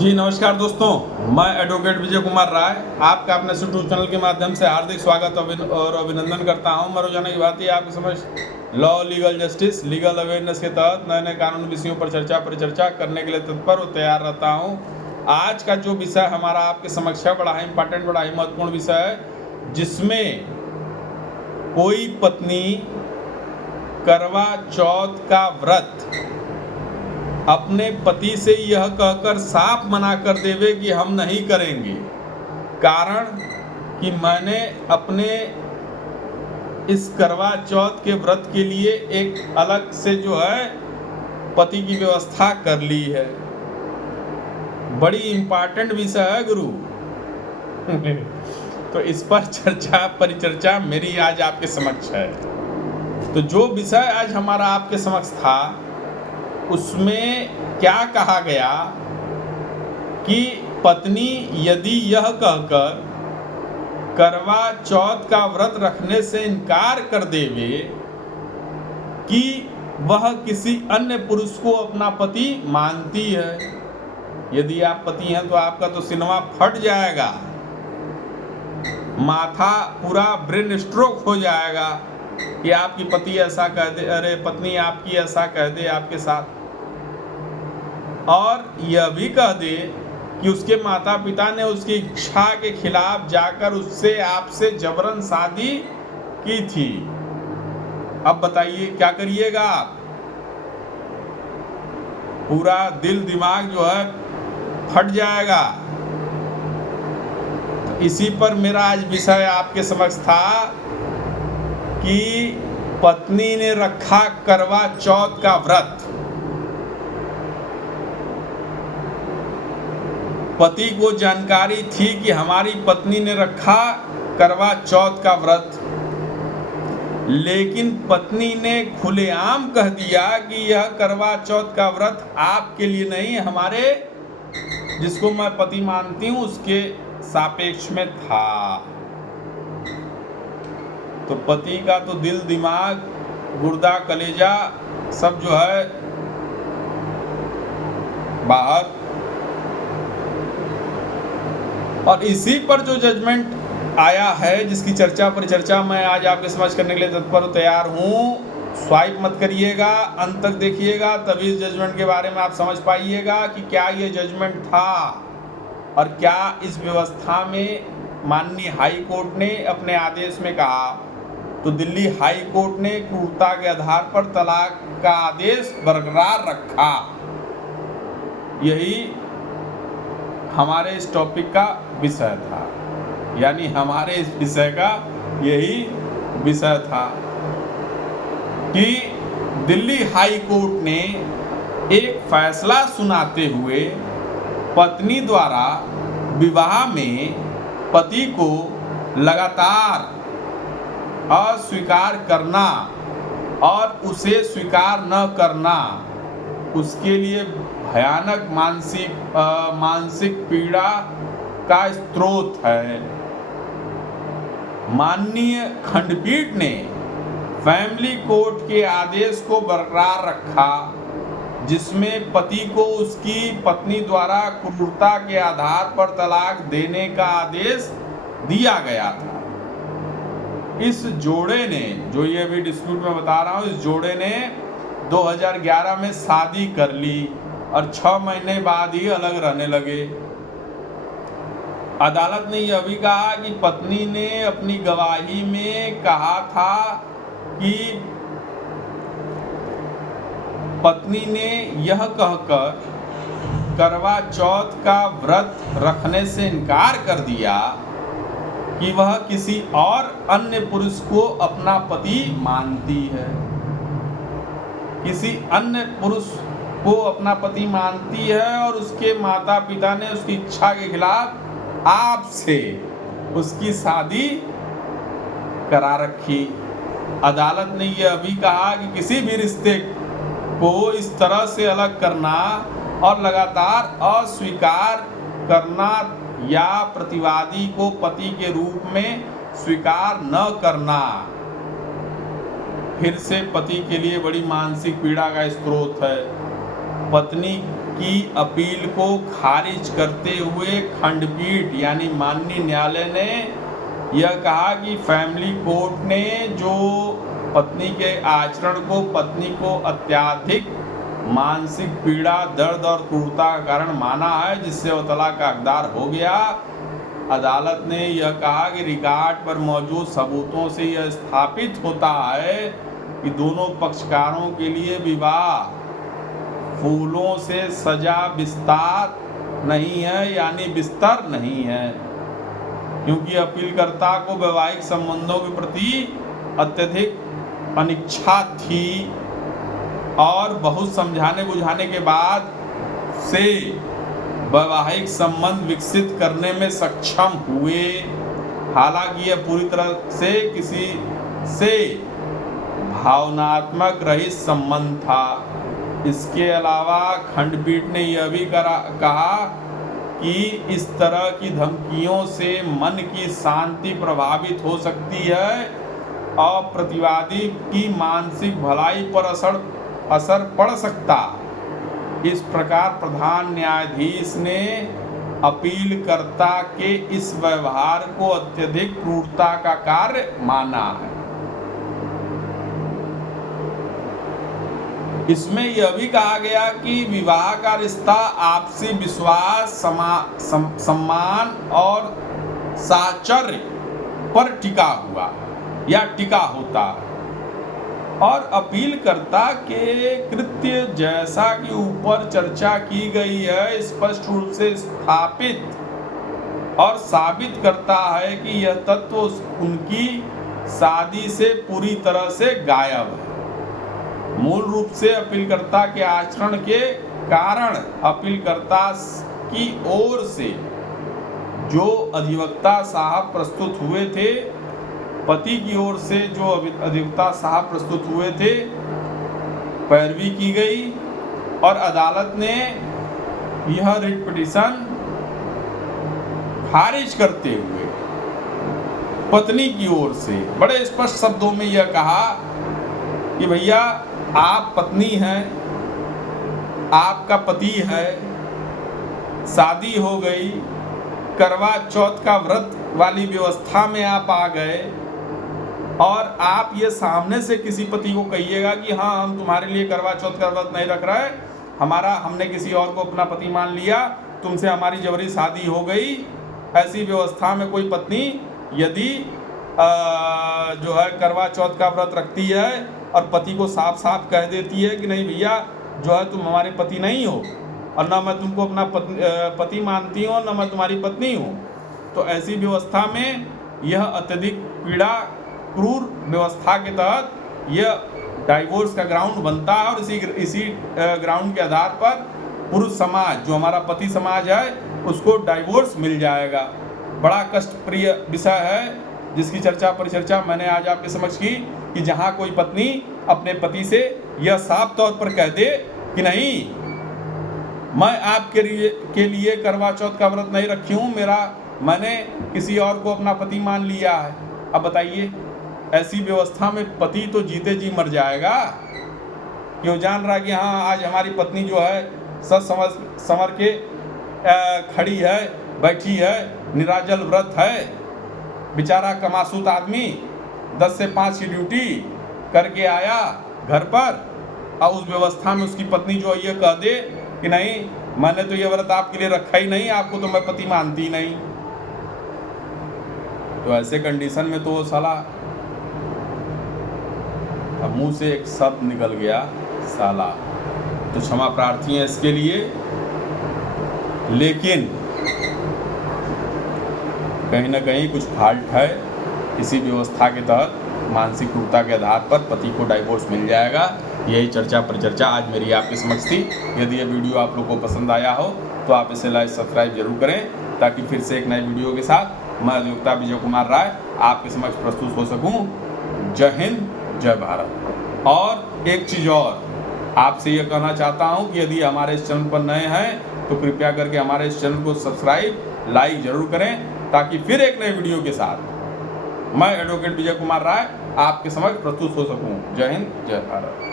जी नमस्कार दोस्तों, मैं एडवोकेट विजय कुमार राय आपका अपने यूट्यूब चैनल के माध्यम से हार्दिक स्वागत और अभिनंदन करता हूं। मैं रोजाना की भांति आपके समक्ष law legal justice legal awareness के तहत नए नए कानून विषयों पर परिचर्चा करने के लिए तत्पर और तैयार रहता हूं। आज का जो विषय हमारा आपके समक्ष है बड़ा ही इंपॉर्टेंट, बड़ा ही महत्वपूर्ण विषय है, जिसमें कोई पत्नी करवा चौथ का व्रत अपने पति से यह कहकर साफ मना कर देवे कि हम नहीं करेंगे, कारण कि मैंने अपने इस करवा चौथ के व्रत के लिए एक अलग से जो है पति की व्यवस्था कर ली है। बड़ी इंपॉर्टेंट विषय है गुरु। तो इस पर परिचर्चा मेरी आज आपके समक्ष है। तो जो विषय आज हमारा आपके समक्ष था उसमें क्या कहा गया कि पत्नी यदि यह कहकर करवा चौथ का व्रत रखने से इनकार कर देवे कि वह किसी अन्य पुरुष को अपना पति मानती है, यदि आप पति हैं तो आपका तो सिनेमा फट जाएगा, माथा पूरा ब्रेन स्ट्रोक हो जाएगा कि आपकी पति ऐसा कह दे, अरे पत्नी आपकी ऐसा कह दे आपके साथ, और यह भी कह दे कि उसके माता पिता ने उसकी इच्छा के खिलाफ जाकर उससे आपसे जबरन शादी की थी। अब बताइए क्या करिएगा आप? पूरा दिल दिमाग जो है फट जाएगा। तो इसी पर मेरा आज विषय आपके समक्ष था कि पत्नी ने रखा करवा चौथ का व्रत। पति को जानकारी थी कि हमारी पत्नी ने रखा करवा चौथ का व्रत, लेकिन पत्नी ने खुलेआम कह दिया कि यह करवा चौथ का व्रत आपके लिए नहीं, हमारे जिसको मैं पति मानती हूं उसके सापेक्ष में था। तो पति का तो दिल दिमाग गुर्दा कलेजा सब जो है बाहर। और इसी पर जो जजमेंट आया है, जिसकी परिचर्चा मैं आज आपके समझ करने के लिए तत्पर तैयार हूँ। स्वाइप मत करिएगा, अंत तक देखिएगा, तभी इस जजमेंट के बारे में आप समझ पाइएगा कि क्या ये जजमेंट था और क्या इस व्यवस्था में माननीय हाई कोर्ट ने अपने आदेश में कहा। तो दिल्ली हाई कोर्ट ने क्रूरता के आधार पर तलाक का आदेश बरकरार रखा। यही हमारे इस टॉपिक का विषय था, यानी हमारे इस विषय का यही विषय था कि दिल्ली हाई कोर्ट ने एक फैसला सुनाते हुए पत्नी द्वारा विवाह में पति को लगातार अस्वीकार करना और उसे स्वीकार न करना उसके लिए भयानक मानसिक पीड़ा का स्रोत है। माननीय खंडपीठ ने फैमिली कोर्ट के आदेश को बरकरार रखा, जिसमें पति को उसकी पत्नी द्वारा क्रूरता के आधार पर तलाक देने का आदेश दिया गया था। इस जोड़े ने, जो ये अभी डिस्प्यूट में बता रहा हूँ, इस जोड़े ने 2011 में शादी कर ली और 6 महीने बाद ही अलग रहने लगे। अदालत ने यह भी कहा कि पत्नी ने अपनी गवाही में कहा था कि पत्नी ने यह कहकर करवा चौथ का व्रत रखने से इनकार कर दिया कि वह किसी और अन्य पुरुष को अपना पति मानती है, किसी अन्य पुरुष को अपना पति मानती है, और उसके माता पिता ने उसकी इच्छा के खिलाफ आपसे उसकी शादी करा रखी। अदालत ने यह भी कहा कि किसी भी रिश्ते को इस तरह से अलग करना और लगातार अस्वीकार करना या प्रतिवादी को पति के रूप में स्वीकार न करना फिर से पति के लिए बड़ी मानसिक पीड़ा का स्रोत है। पत्नी की अपील को खारिज करते हुए खंडपीठ यानी माननीय न्यायालय ने यह कहा कि फैमिली कोर्ट ने जो पत्नी के आचरण को पत्नी को अत्यधिक मानसिक पीड़ा, दर्द और क्रूरता का कारण माना है, जिससे वह तलाक का हकदार हो गया। अदालत ने यह कहा कि रिकॉर्ड पर मौजूद सबूतों से यह स्थापित होता है कि दोनों पक्षकारों के लिए विवाह फूलों से सजा बिस्तर नहीं है, यानी बिस्तर नहीं है, क्योंकि अपीलकर्ता को वैवाहिक संबंधों के प्रति अत्यधिक अनिच्छा थी और बहुत समझाने बुझाने के बाद से वैवाहिक संबंध विकसित करने में सक्षम हुए। हालांकि यह पूरी तरह से किसी से भावनात्मक रहित संबंध था। इसके अलावा खंडपीठ ने यह भी कहा कि इस तरह की धमकियों से मन की शांति प्रभावित हो सकती है और प्रतिवादी की मानसिक भलाई पर असर पड़ सकता। इस प्रकार प्रधान न्यायाधीश ने अपीलकर्ता के इस व्यवहार को अत्यधिक क्रूरता का कार्य माना है। इसमें यह भी कहा गया कि विवाह का रिश्ता आपसी विश्वास, सम्मान और साहचर्य पर टिका हुआ या टिका होता है और अपीलकर्ता के कृत्य जैसा कि ऊपर चर्चा की गई है स्पष्ट रूप से स्थापित और साबित करता है कि यह तत्व उनकी शादी से पूरी तरह से गायब है। मूल रूप से अपीलकर्ता के आचरण के कारण अपीलकर्ता की ओर से जो अधिवक्ता साहब प्रस्तुत हुए थे, पति की ओर से जो अधिवक्ता साहब प्रस्तुत हुए थे, पैरवी की गई और अदालत ने यह रिट पिटीशन खारिज करते हुए पत्नी की ओर से बड़े स्पष्ट शब्दों में यह कहा कि भैया आप पत्नी हैं, आपका पति है, शादी हो गई, करवा चौथ का व्रत वाली व्यवस्था में आप आ गए और आप ये सामने से किसी पति को कहिएगा कि हाँ हम तुम्हारे लिए करवा चौथ का व्रत नहीं रख रहे, हमने किसी और को अपना पति मान लिया, तुमसे हमारी जबरी शादी हो गई। ऐसी व्यवस्था में कोई पत्नी यदि जो है करवा चौथ का व्रत रखती है और पति को साफ साफ कह देती है कि नहीं भैया जो है तुम हमारे पति नहीं हो और ना मैं तुमको अपना पति मानती हूँ ना मैं तुम्हारी पत्नी हूँ, तो ऐसी व्यवस्था में यह अत्यधिक पीड़ा क्रूर व्यवस्था के तहत यह डाइवोर्स का ग्राउंड बनता है और इसी ग्राउंड के आधार पर पुरुष समाज जो हमारा पति समाज है उसको डाइवोर्स मिल जाएगा। बड़ा कष्टप्रिय विषय है जिसकी चर्चा परिचर्चा मैंने आज आपके समक्ष की कि जहाँ कोई पत्नी अपने पति से यह साफ तौर पर कह दे कि नहीं मैं आपके लिए करवा चौथ का व्रत नहीं रखी हूँ, मैंने किसी और को अपना पति मान लिया है। अब बताइए ऐसी व्यवस्था में पति तो जीते जी मर जाएगा, क्यों जान रहा कि हाँ आज हमारी पत्नी जो है सच समझ के खड़ी है, बैठी है, निराजल व्रत है, बेचारा कमासूत आदमी 10 से 5 की ड्यूटी करके आया घर पर और उस व्यवस्था में उसकी पत्नी जो ये कह दे कि नहीं मैंने तो ये व्रत आपके लिए रखा ही नहीं, आपको तो मैं पति मानती नहीं, तो ऐसे कंडीशन में तो वो साला, अब मुंह से एक शब्द निकल गया साला, तो क्षमा प्रार्थी है इसके लिए, लेकिन कहीं ना कहीं कुछ फॉल्ट है। इसी व्यवस्था के तहत मानसिक क्रूरता के आधार पर पति को डाइवोर्स मिल जाएगा। यही चर्चा परिचर्चा आज मेरी आपके समक्ष थी। यदि ये वीडियो आप लोगों को पसंद आया हो तो आप इसे लाइक सब्सक्राइब जरूर करें ताकि फिर से एक नए वीडियो के साथ मैं अधिवक्ता विजय कुमार राय आपके समक्ष प्रस्तुत हो सकूं। जय हिंद, जय भारत। और एक चीज़ और आपसे यह कहना चाहता हूं कि यदि हमारे इस चैनल पर नए हैं तो कृपया करके हमारे इस चैनल को सब्सक्राइब लाइक जरूर करें ताकि फिर एक नए वीडियो के साथ मैं एडवोकेट विजय कुमार राय आपके समक्ष प्रस्तुत हो सकूं। जय हिंद, जय भारत।